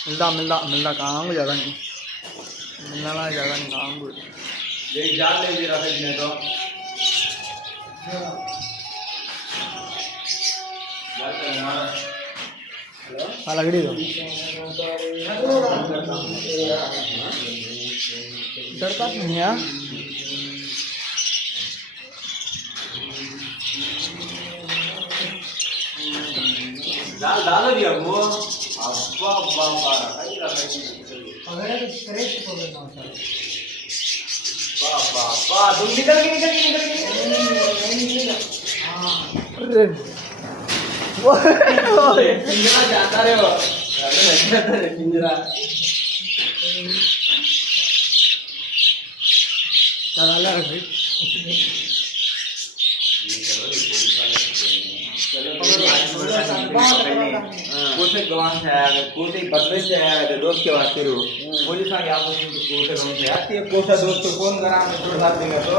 मिलता काम को ज़्यादा नहीं मिलना ना ज़्यादा नहीं काम को ये जाल ले भी रहा है तो हाँ लगड़ी दो डरता नहीं है जाल डालो दिया वो अब्बा बाबा कहीं रखा अगर स्ट्रेस को लेना सर बाबा बाबा तुम निकल के हाँ अरे पिंजरा जाता रे वो अरे पिंजरा चला भाई कोसे गवान है कोसे बदले से है दोस्त के बात करो पुलिस आ गया आपको कोसे गवान से आती है कोसा दोस्त को फोन करा मैं छोड़ साथ देगा तो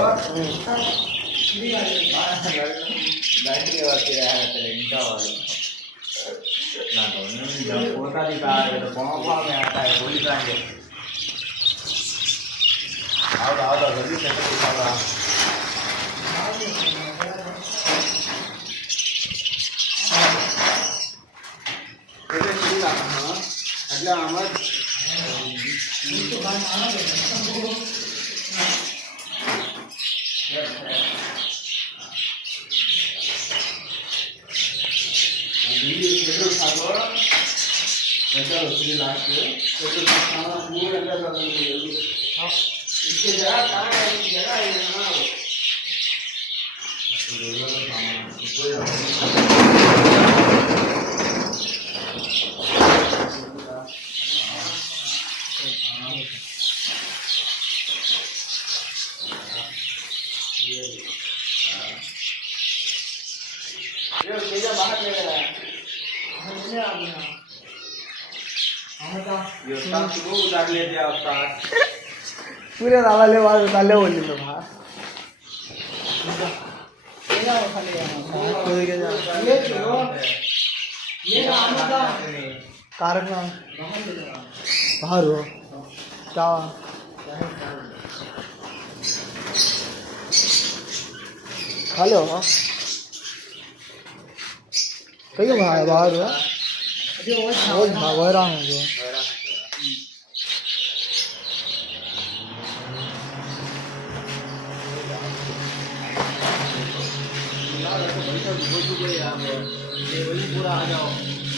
गाड़ी के बात कर रहा है तेरे इनका वाले ना तो जब कोसा दिखा है तो पाँव में आता है पुलिस आएंगे आओ जल्दी से दिखाओ अगला अहमद इसके जगह कहाँ है जगह है ना ये तेजा बाहर ले गया है हमने आ गया हमका ये सब सुबह उतार लेते हैं उस्ताद पूरे दावा ले वाले उतार ले बोली तो भाई तेरा उठा ले कोई के जा ये आने का कारक ना बाहर हो क्या खा लो कहीं बाहर हो वो रहा है जो पूरा आ जाओ